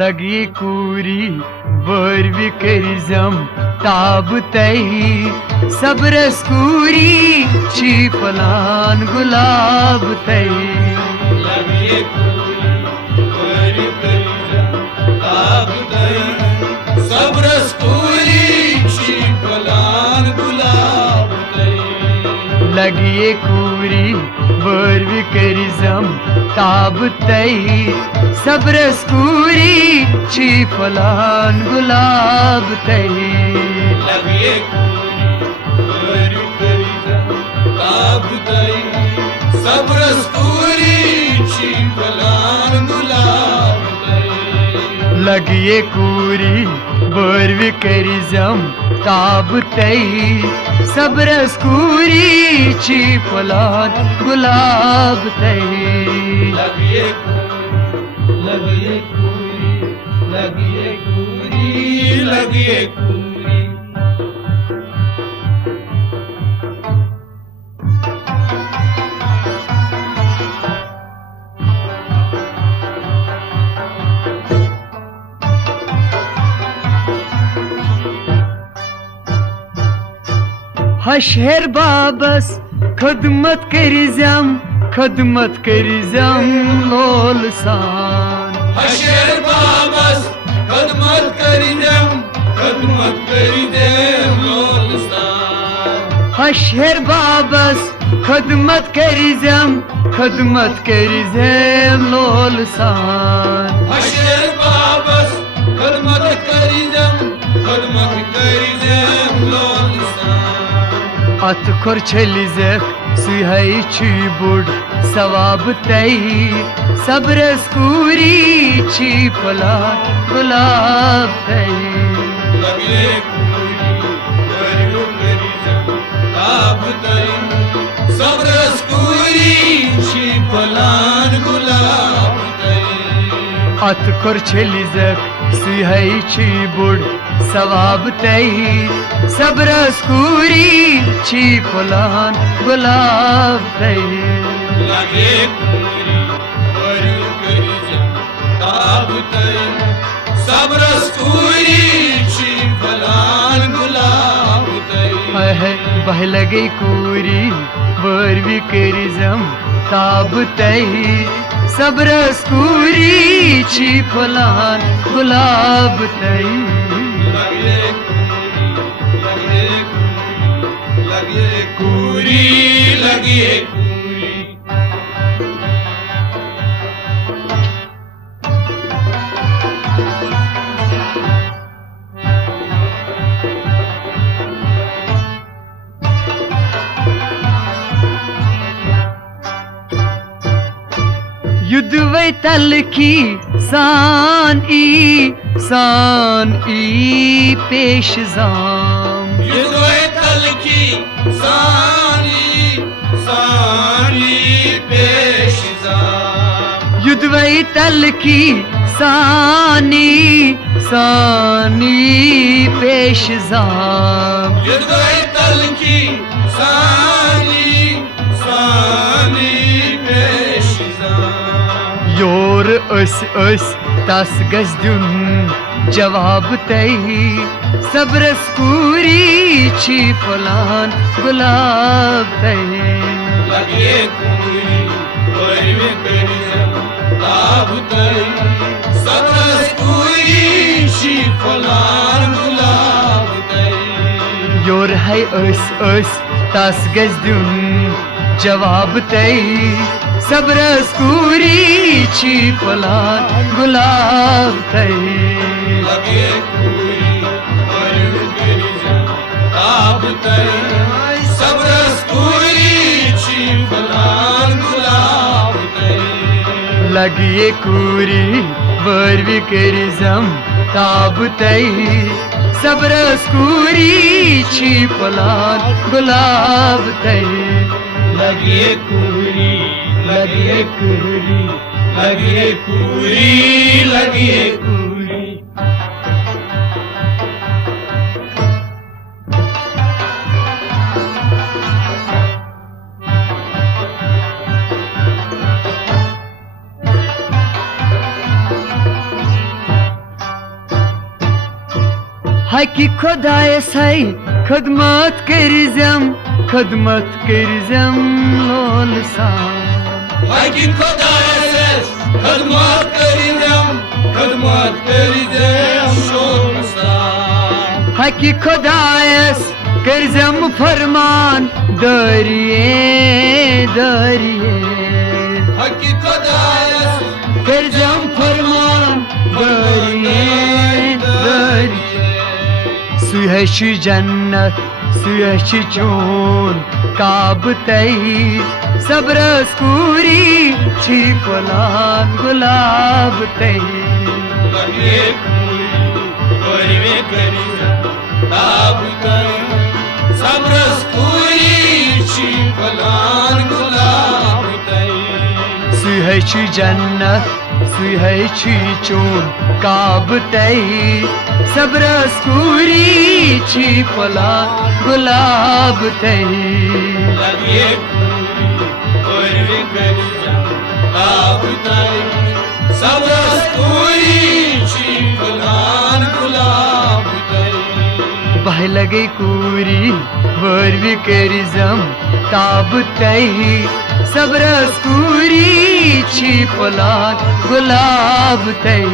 लगी कूरी वर्वी करिजम ताब तई सबरस कूरी छी फलान गुलाब तई लगी कूरी वर्वी करिजम ताब तई सबरस कूरी छी फलान गुलाब तई लगी कूरी वर्वी करिजम ताब तई सबरस कूरी छी फलान गुलाब तई लगी कूरी वर्वी करिजम ताब तई सबरस कूरी छी फलान गुलाब तई लगी कूरी वर्वी करिजम ताब तई सबरस कूरी छी फलान गुलाब तई लगी कूरी लगी कूरी लगी कूरी हशर बाबस खदमत करिजम लोल सान हशर बाबस खदमत करिजम लोलस्तान हशर बाबस खदमत करिजम लोल सान हशर बाबस खदमत करिजम लोलस्तान अत खोर छलिजक सुहई छी बुड सवाब तई सबरस कूरी छी फलान गुलाब तई लगे कूरी वर्वी करिजम ताब तई सबरस कूरी छी फलान गुलाब तई अत खोर छलिजक सुहई छी बुड सवाब तई सबरस कूरी छी फलान गुलाब तई लगे कूरी वर्वी करिजम ताब तई सबरस कूरी छी फलान गुलाब तई है बह लगे कूरी वर्वी करिजम ताब तई सबरस कूरी छी फलान गुलाब तई लगे कूरी लगे कूरी युद्धवै तल की सान ई पेश जाम युद्धवै तल की सानी पेश जाम युद्धवै तल की सानी पेश जाम युद्धवै तल की सानी पेश जाम योर अस तस गस दुन जवाब तई सबरस कूरी छी फलान गुलाब तई लगे कूरी वर्वी करिजम ताब तई सबरस कूरी छी फलान गुलाब तई योर है अस तस गस दुन जवाब तई सबरस कूरी छी फलान गुलाब तई लगे कूरी वर्वी करिजम ताब तई सबरस कूरी छी फलान गुलाब तई लगी कूरी वर्वी करिजम ताब तई सबरस कूरी छी फलान गुलाब तई लगे कूरी लगे कूरी लगे कूरी लगे कूरी Haki Kodayas hay khidmat kerizem lolsan. Haki Kodayas khidmat kerizem lolsan. Haki Kodayas kerizem farman dariye. Haki Kodayas kerizem farman dariye. Suyaşı cennet, suyaşı çun kabtey. Sabras kuri çi falan gulab tey. Lage kuri varve kerizem kabtey. Sabras kuri çi falan gulab tey. Suyaşı cennet, suyaşı çun kabtey. Sabras kuri çi falan gulab tey. Lage kuri varve kerizem kabtey. Sabras kuri çi falan gulab tey. Bah lage kuri varvi kerizem kabtey. Sabras kuri çi falan gulab tey.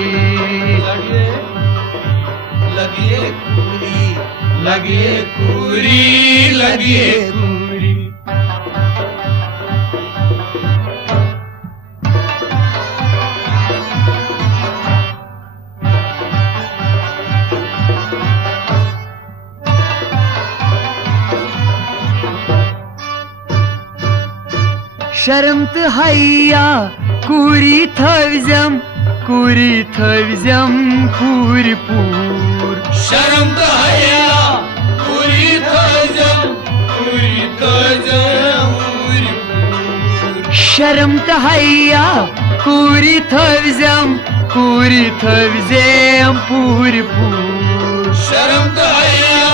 लगे कूरी Şerm hayya kuri thavzam kuri pur. Şerm hayya kuri thavzam pur. Şerm hayya kuri thavzam pur. Şerm hayya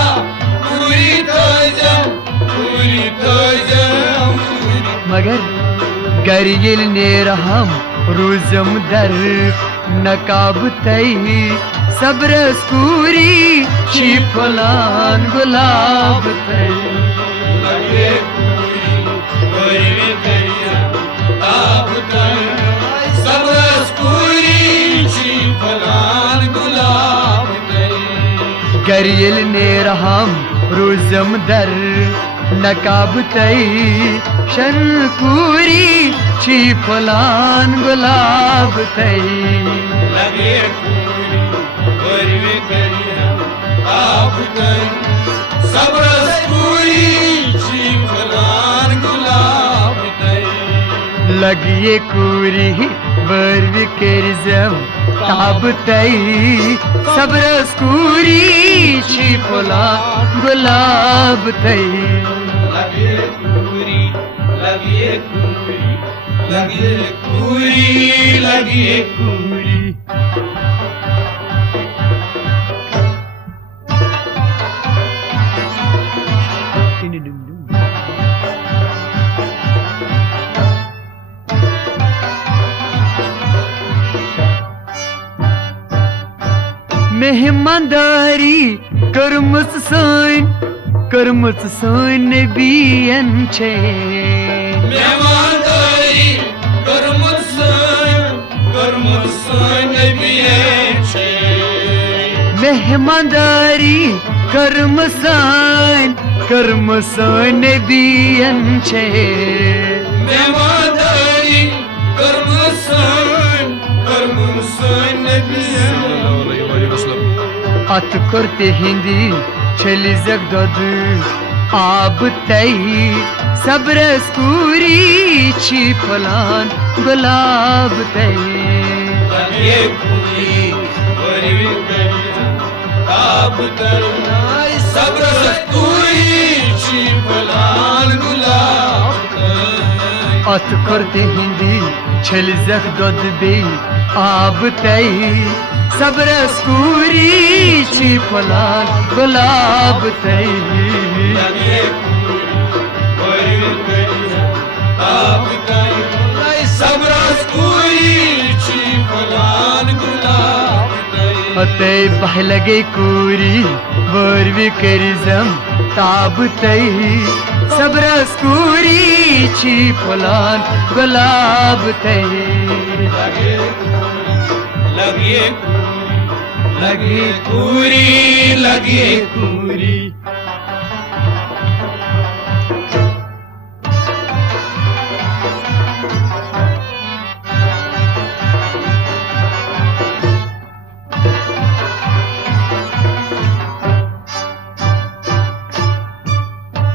kuri thavzam pur. Magar gariyel neraham rozam dar nakab tey. Sabras kuri çi falan gulab tey. Lage kuri varve kerizem kabtey. Sabras kuri çi falan gulab tey. Gariyel neraham rozam dar nakab tey. Shan kuri çi falan gulab tey. Lage kuri varve kerizem kabtey. Sabras kuri çi falan gulab tey. Lagiye kuri varvi kerizem kabtey. Sabras kuri çi falan gulab tey. Lage kuri Mehmandari kırmızı sön nebiyen çe. Mehmandari kırmızı nebiyen çe. Mehmandari kırmızı nebiyen çe. Mehmandari kırmızı nebiyen. At kurte hindi çelizek dadı ab tey. Sabras kuri çi falan gulab tey. Lage kuri varve kerizem kabtey. Sabras kuri çi falan gulab tey. At kurte hindi çelizek dadı be ab tey. Sabras kuri çi falan gulab tey. Lage kuri varve kerizem kabtey. Sabras kuri çi falan gulab tey. At हते बह लगे कूरी वर्वी करिजम ताब तई सबरस कूरी छी फलान गुलाब तई लगे कूरी लगे कूरी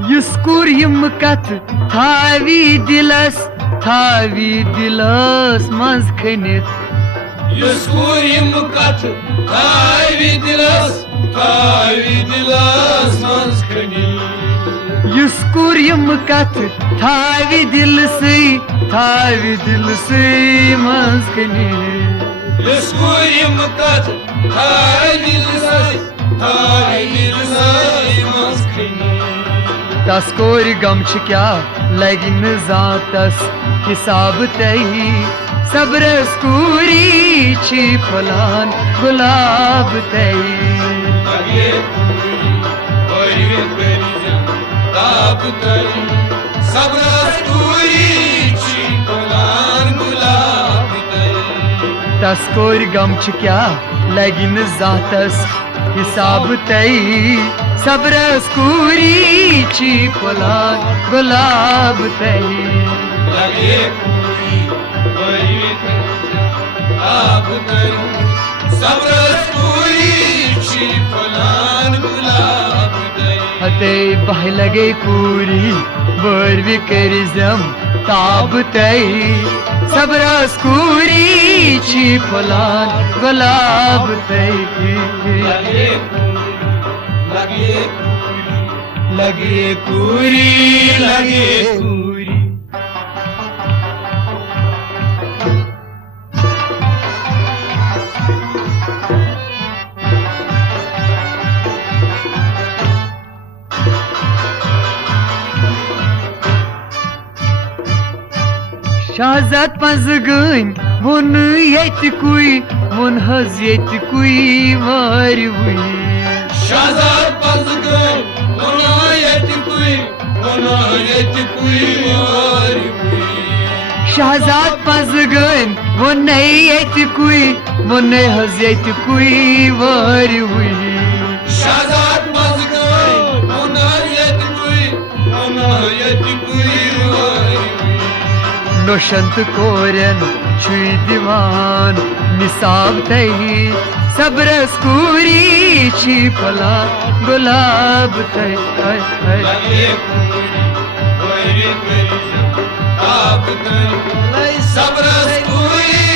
युस्कुर यम कथ थावी दिलस मंज खनित युस्कुर यम कथ थावी दिलस मंज खनित युस्कुर यम कथ थावी दिल से मंज खनित युस्कुर यम कथ थावी दिल से मंज खनित तस कोर गम क्या लगिन जातस हिसाब तई सबरस कूरी छी फलान गुलाब तई लगे कूरी ताब तई सबरस कूरी छी फलान गुलाब तई तस कोर गम क्या लगिन जातस हिसाब तई सबरस कूरी छी फलान गुलाब तई लगे कूरी ताब तई सबरस कूरी छी फलान गुलाब तई हते बह लगे कूरी वर्वी करिजम ताब तई सबरस कूरी छी फलान गुलाब तई लगे कूरी शहजाद पज गई वोन येत कुई वोन हज येत कुई वार हुई शहजाद पज गई वोन येत कुई वार हुई शहजाद पज गई वोन येत कुई वोन हज येत कुई वार हुई शहजाद पज गई वोन येत कुई वार नोशंत कोरन छुई दीवान निसाब तई सबरस कूरी छी फला गुलाब तई लगे कूरी ताब तई सबरस कूरी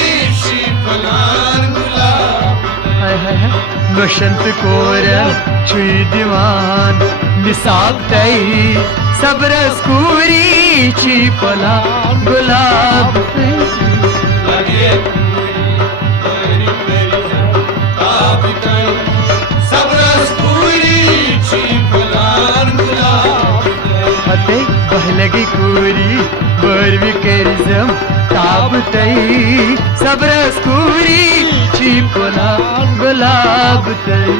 छी फलान गुलाब नोशंत कोरन छुई दीवान निसाब तई सबरस कूरी छी फला गुलाब लगे ताब तई सबरस कूरी छी फलान गुलाब हते बह लगी कूरी वर्वी करिजम ताब तई सबरस कूरी छी फलान गुलाब तई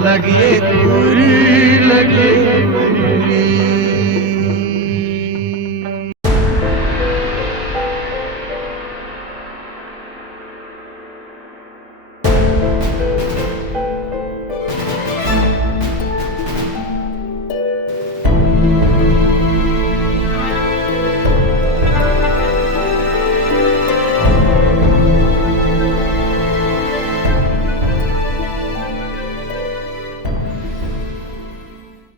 लगे कूरी लगे कूरी